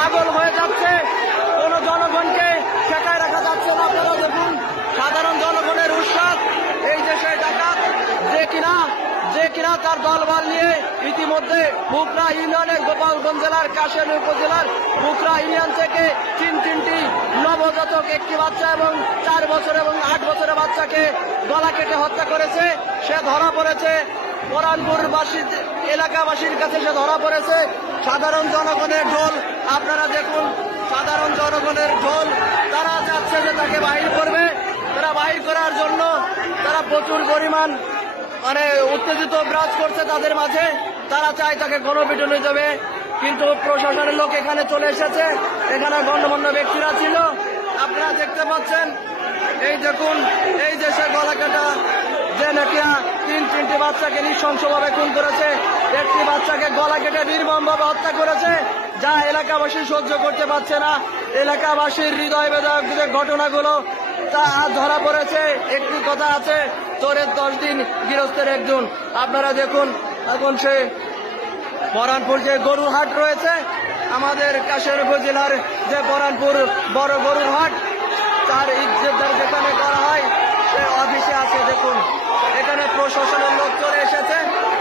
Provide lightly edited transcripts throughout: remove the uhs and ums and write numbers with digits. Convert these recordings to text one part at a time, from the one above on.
পাগল হয়ে যাচ্ছে, কোনো জনগণকে ঠেকায় রাখা যাচ্ছে না। আপনারা দেখুন সাধারণ জনগণের উৎসাহ, এই দেশে ডাকাত যে কিনা তার দলবল নিয়ে ইতিমধ্যে বুকরা ইউনিয়নের গোপালগঞ্জ জেলার কাশিয়ানী উপজেলার বুকরা ইউনিয়ন থেকে তিনটি নবজাতক একটি বাচ্চা এবং 4 বছর এবং 8 বছরের বাচ্চাকে গলা কেটে হত্যা করেছে। সে ধরা পড়েছে পরানপুরবাসী এলাকাবাসীর কাছে, সে ধরা পড়েছে। সাধারণ জনগণের ঢোল, আপনারা দেখুন সাধারণ জনগণের ঢোল, তারা চাচ্ছে যে তাকে বাহির করবে। তারা বাহির করার জন্য তারা প্রচুর পরিমাণ উত্তেজিত বিরাজ করছে তাদের মাঝে। তারা চায় তাকে গণপিটুনি দেবে, কিন্তু প্রশাসনের লোক এখানে চলে এসেছে। এখানে গণ্যমান্য ব্যক্তিরা ছিল, আপনারা দেখতে পাচ্ছেন। এই দেখুন, এই দেশে গলা কাটা যে নাকি তিনটি বাচ্চাকে নৃশংসভাবে খুন করেছে, একটি বাচ্চাকে গলা কেটে নির্মমভাবে হত্যা করেছে, যা এলাকাবাসী সহ্য করতে পারছে না। এলাকাবাসীর হৃদয় বেদক যে ঘটনাগুলো তা ধরা পড়েছে। একটি কথা আছে, চোরের 10 দিন গৃহস্থের 1 দিন। আপনারা দেখুন এখন সে পরানপুর যে গরুর হাট রয়েছে, আমাদের কাশিয়ানী উপজেলার যে পরানপুর বড় গরুর হাট, তার ইজ্জতদার যেখানে করা হয় সে অফিসে আছে। দেখুন এখানে প্রশাসনের লোক চলে এসেছে,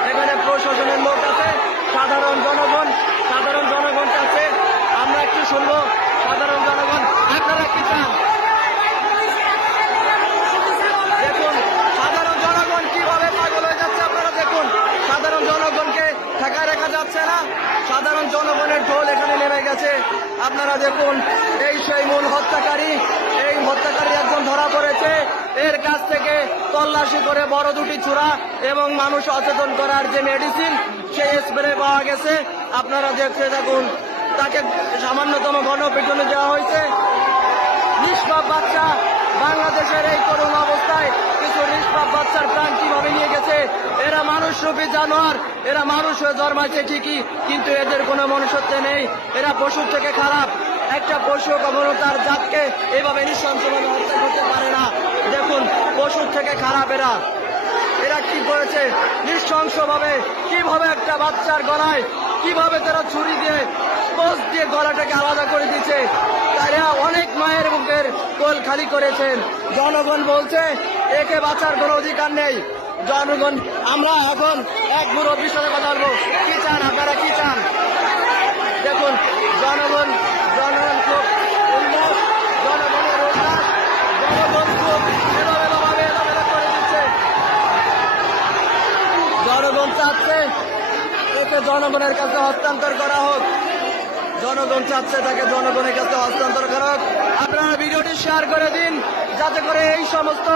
এখানে প্রশাসনের লোক আছে। সাধারণ জনগণ আছে, আমরা একটু শুনবো। সাধারণ জনগণ আপনারা কি চান? দেখুন সাধারণ জনগণ কিভাবে পাগল হয়ে যাচ্ছে, আপনারা দেখুন সাধারণ জনগণকে ঠেকায় রাখা যাচ্ছে না। সাধারণ জনগণের ঢোল এখানে নেমে গেছে। আপনারা দেখুন এই সেই মূল হত্যাকারী, এই হত্যাকারী একজন ধরা পড়েছে। এর কাছ থেকে তল্লাশি করে বড় 2টি ছুরা এবং মানুষ সচেতন করার যে মেডিসিন, সেই স্প্রে পাওয়া গেছে। আপনারা দেখতে থাকুন, তাকে সামান্যতম গণপিটুনি দেওয়া হয়েছে। নিষ্পাপ বাচ্চা, বাংলাদেশের এই করুণ অবস্থায় কিছু নিষ্পাপ বাচ্চার প্রাণ কিভাবে নিয়ে গেছে। এরা মানুষরূপী জানোয়ার, এরা মানুষ হয়ে জন্মাইছে ঠিকই, কিন্তু এদের কোনো মনুষ্যত্ব নেই। এরা পশুর থেকে খারাপ। একটা পশু কখনো তার জাতকে এভাবে নৃশংসভাবে হত্যা করতে পারে না। দেখুন পশুর থেকে খারাপ এরা কি করেছে নৃশংসভাবে, কিভাবে একটা বাচ্চার গলায় কিভাবে তারা ছুরি দিয়ে পোস্ট দিয়ে গলাটাকে আলাদা করে দিচ্ছে। তারা অনেক মায়ের বুকের কোল খালি করেছেন। জনগণ বলছে একে বাঁচার কোনো অধিকার নেই। জনগণ, আমরা এখন এক মুরব্বীর সাথে কথা বলবো। কি চান আপনারা, কি চান? দেখুন জনগণ খুব উল্লাস, জনগণের উল্লাস, জনগণ খুব এলোমেলোভাবে এলোমেলো করে দিচ্ছে। জনগণ চাচ্ছে একে জনগণের কাছে হস্তান্তর করা হোক। জনগণ চাচ্ছে তাকে জনগণের কাছে হস্তান্তর করা হোক। আপনারা ভিডিওটি শেয়ার করে দিন, যাতে করে এই সমস্ত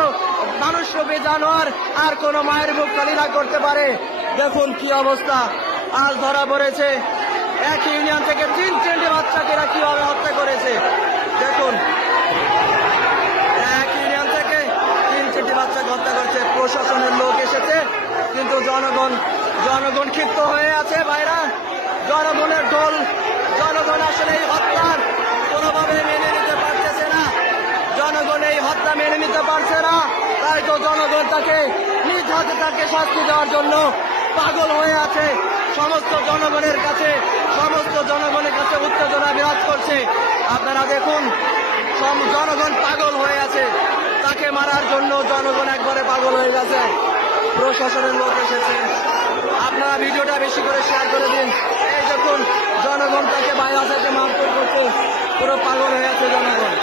মানুষরূপী জানোয়ার আর কোনো মায়ের মুখ খালি না করতে পারে। দেখুন কি অবস্থা, আজ ধরা পড়েছে এক ইউনিয়ন থেকে 3 বাচ্চাকে এরা কিভাবে হত্যা করেছে। দেখুন এক ইউনিয়ন থেকে 3 বাচ্চাকে হত্যা করেছে। প্রশাসনের লোক এসেছে, কিন্তু জনগণ ক্ষিপ্ত হয়ে আছে। ভাইরা, জনগণের ঢোল, জনগণ আসলে এই হত্যার কোনোভাবে মেনে নিতে পারতেছে না। জনগণ এই হত্যা মেনে নিতে পারছে না, তাই তো জনগণ তাকে নিজ হাতে তাকে শাস্তি দেওয়ার জন্য পাগল হয়ে আছে। সমস্ত জনগণের কাছে উত্তেজনা বিরাজ করছে। আপনারা দেখুন জনগণ পাগল হয়ে আছে, তাকে মারার জন্য জনগণ একবারে পাগল হয়ে গেছে। প্রশাসনের লোক এসেছে, আপনারা ভিডিওটা বেশি করে শেয়ার করে দিন। এই দেখুন জনগণ তাকে বাইরে থেকে মারধর করছে, পুরো পাগল হয়ে আছে জনগণ।